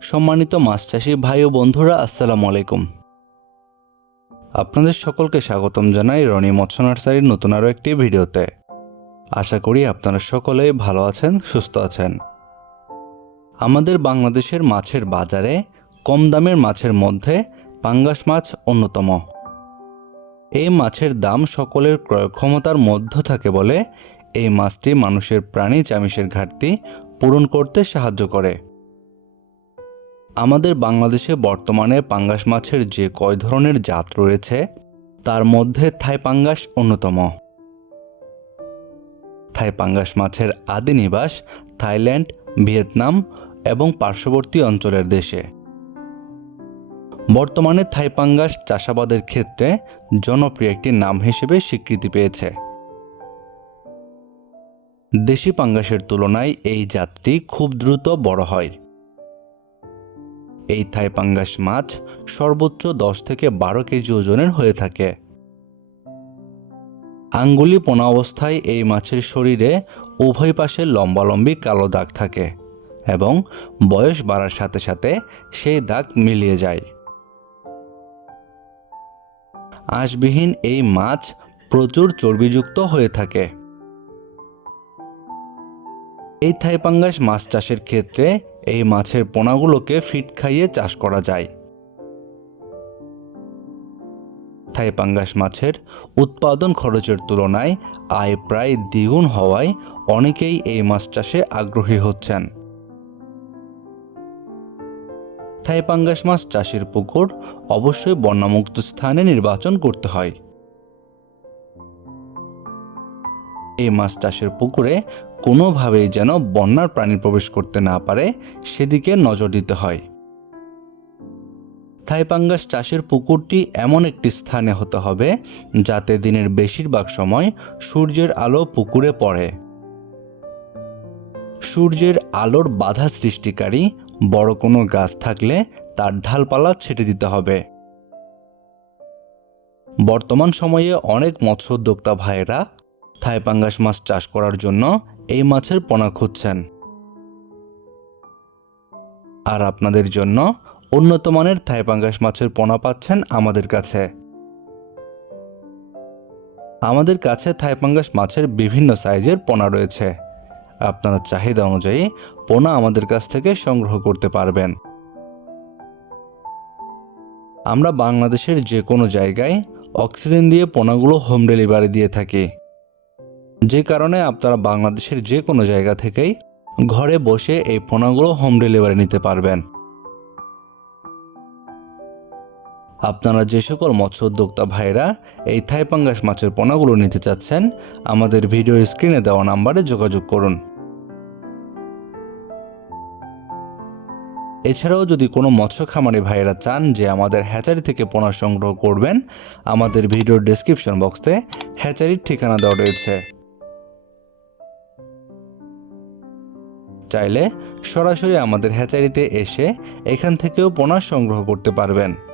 সম্মানিত মাছ চাষি ভাই ও বন্ধুরা, আসসালামু আলাইকুম। আপনাদের সকলকে স্বাগতম জানাই রনি মৎস্য নার্সারির নতুন আরও একটি ভিডিওতে। আশা করি আপনারা সকলেই ভালো আছেন, সুস্থ আছেন। আমাদের বাংলাদেশের মাছের বাজারে কম দামের মাছের মধ্যে পাঙ্গাস মাছ অন্যতম। এই মাছের দাম সকলের ক্রয় ক্ষমতার মধ্য থাকে বলে এই মাছটি মানুষের প্রাণী চামিষের ঘাটতি পূরণ করতে সাহায্য করে। আমাদের বাংলাদেশে বর্তমানে পাঙ্গাস মাছের যে কয় ধরনের জাত রয়েছে, তার মধ্যে থাই পাঙ্গাস অন্যতম। থাই পাঙ্গাস মাছের আদি নিবাস থাইল্যান্ড, ভিয়েতনাম এবং পার্শ্ববর্তী অঞ্চলের দেশে। বর্তমানে থাই পাঙ্গাস চাষাবাদের ক্ষেত্রে জনপ্রিয় একটি নাম হিসেবে স্বীকৃতি পেয়েছে। দেশি পাঙ্গাসের তুলনায় এই জাতটি খুব দ্রুত বড় হয়। এই থাইপাঙ্গাস মাছ সর্বোচ্চ দশ থেকে বারো কেজি ওজনের হয়ে থাকে। আঙ্গুলি পোনা অবস্থায় এই মাছের শরীরে উভয় পাশে লম্বালম্বি কালো দাগ থাকে এবং বয়স বাড়ার সাথে সাথে সেই দাগ মিলিয়ে যায়। আঁশবিহীন এই মাছ প্রচুর চর্বিযুক্ত হয়ে থাকে। এই থাইপাঙ্গাস মাছ চাষের ক্ষেত্রে এই মাছের পোনাগুলোকে ফিট খাইয়ে চাষ করা যায়। থাইপাঙ্গাস মাছের উৎপাদন খরচের তুলনায় আয় প্রায় দ্বিগুণ হওয়ায় অনেকেই এই মাছ চাষে আগ্রহী হচ্ছেন। থাইপাঙ্গাস মাছ চাষের পুকুর অবশ্যই বন্যামুক্ত স্থানে নির্বাচন করতে হয়। এই মাছ চাষের পুকুরে কোনোভাবেই যেন বন্যার প্রাণী প্রবেশ করতে না পারে, সেদিকে নজর দিতে হয়। থাইপাঙ্গাস চাষের পুকুরটি এমন একটি স্থানে হতে হবে, যাতে দিনের বেশিরভাগ সময় সূর্যের আলো পুকুরে পড়ে। সূর্যের আলোর বাধা সৃষ্টিকারী বড় কোনো গাছ থাকলে তার ঢালপালা ছেটে দিতে হবে। বর্তমান সময়ে অনেক মৎস্য উদ্যোক্তা ভাইয়েরা থাইপাঙ্গাস মাছ চাষ করার জন্য এই মাছের পোনা খুঁজছেন? আর আপনাদের জন্য উন্নত মানের থাইপাঙ্গাস মাছের পোনা পাচ্ছেন আমাদের কাছে। আমাদের কাছে থাইপাঙ্গাস মাছের বিভিন্ন সাইজের পোনা রয়েছে। আপনার চাহিদা অনুযায়ী পোনা আমাদের কাছ থেকে সংগ্রহ করতে পারবেন। আমরা বাংলাদেশের যে কোনো জায়গায় অক্সিজেন দিয়ে পোনাগুলো হোম ডেলিভারি দিয়ে থাকি। যে কারণে আপনারা বাংলাদেশের যে কোনো জায়গা থেকেই ঘরে বসে এই পোনাগুলো হোম ডেলিভারি নিতে পারবেন। আপনারা যে সকল মৎস্য উদ্যোক্তা ভাইরা এই থাইপাঙ্গাস মাছের পোনাগুলো নিতে চাচ্ছেন, আমাদের ভিডিও স্ক্রিনে দেওয়া নাম্বারে যোগাযোগ করুন। এছাড়াও যদি কোনো মৎস্য খামারি ভাইয়েরা চান যে আমাদের হ্যাচারি থেকে পোনা সংগ্রহ করবেন, আমাদের ভিডিওর ডেসক্রিপশন বক্সে হ্যাচারির ঠিকানা দেওয়া রয়েছে। চাইলে সরাসরি আমাদের হ্যাচারিতে এসে এখান থেকেও পোনা সংগ্রহ করতে পারবেন।